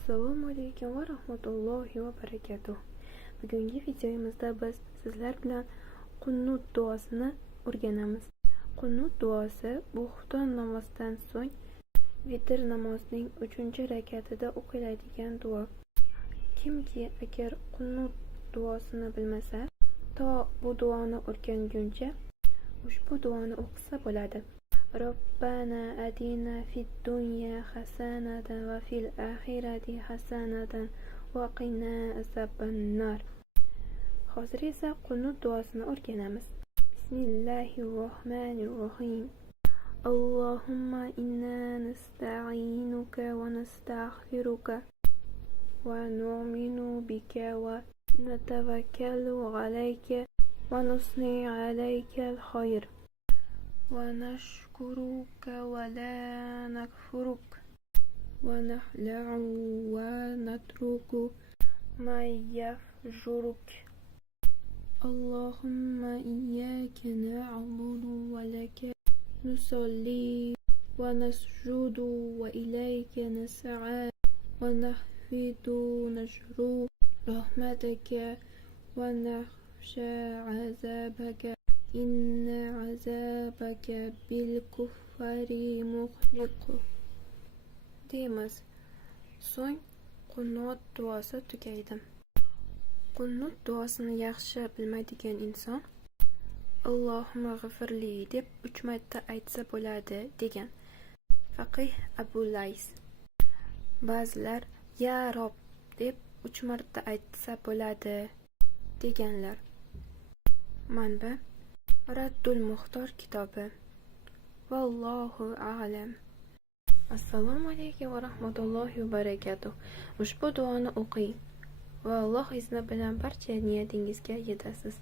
Assalomu alaykum va rahmatullohi va barakatuh. Bugungi videomizda biz sizlar bilan qunut duosini o'rganamiz. Qunut duosi bu xufton namozdan so'ng vitr namozining 3-rakatida o'qiladigan duo. Kimki agar qunut duosini bilmasa, to bu duoni o'rganguncha ushbu duoni o'qisa bo'ladi. Robbana atina fid dunya hasanatan va fil oxirati hasanatan va qina azabannar. Hozir esa qunut duosini o'rganamiz. Bismillahirrohmanirrohim. Allohumma inna nasta'inuka va nastaghfiruka va nu'minu bika va natawakkalu alayka va nusni alayka al-khayr wa nashkuruka wa la nakfuruk wa nahla'u wa natruku ma yafjuruk. Allahumma iyyaka na'budu wa laka nusalli wa nasjudu wa ilayka nas'a wa nahfidu najru rahmataka wa nakhsha 'azabaka inna 'azabaka bil kuffari muhliq deymiz. So'ng qunut duosi tugaydi. Qunut duosini yaxshi bilmaydigan inson Allohumma g'afirli deb 3 marta aytsa bo'ladi degan faqih Abu Lays. Ba'zilar ya Rob deb 3 marta aytsa bo'ladi deganlar. Manba Raddul Muxtor kitobi. Vallohu a'lam. Assalomu alaykum va rahmatullohi va barakatuh. Ushbu duoni o'qing va Alloh izni bilan barcha niyatingizga yetasiz.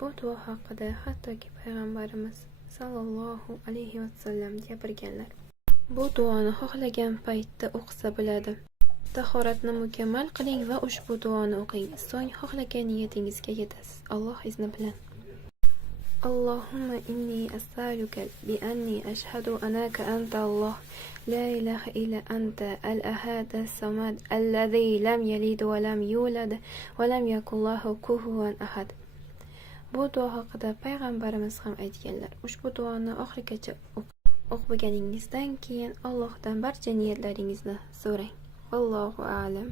Bu duo haqida hattoki payg'ambarimiz sallallohu alayhi vasallam gapirganlar. Bu duoni xohlagan paytda o'qisa bo'ladi. Tahoratni mukammal qiling va ushbu duoni o'qing. So'ng xohlagan niyatingizga yetasiz. Alloh izni bilan. Allahumma inni as'aluka bi anni ashhadu annaka anta Allah la ilaha illa anta al-ahad as-samad alladhi lam yalid wa lam yulad wa lam yakul lahu kufuwan ahad. Bu duo haqida payg'ambarimiz ham aytganlar. Ushbu duoni oxirigacha o'qiganingizdan keyin Allohdan barcha niyatlaringizni so'rang. Allohu a'lam.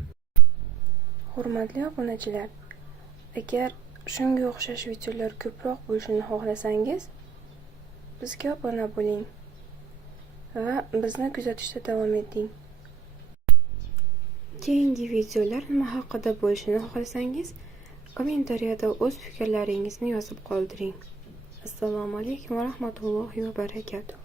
Hurmatli obunachilar, agar shunga o'xshash videolar ko'proq bo'lishini xohlasangiz, bizga obuna bo'ling va bizni kuzatishda davom eting. Keyingi videolar nima haqida bo'lishini xohlasangiz, kommentariyada o'z fikrlaringizni yozib qoldiring. Assalomu alaykum va rahmatullohi va barakatuh.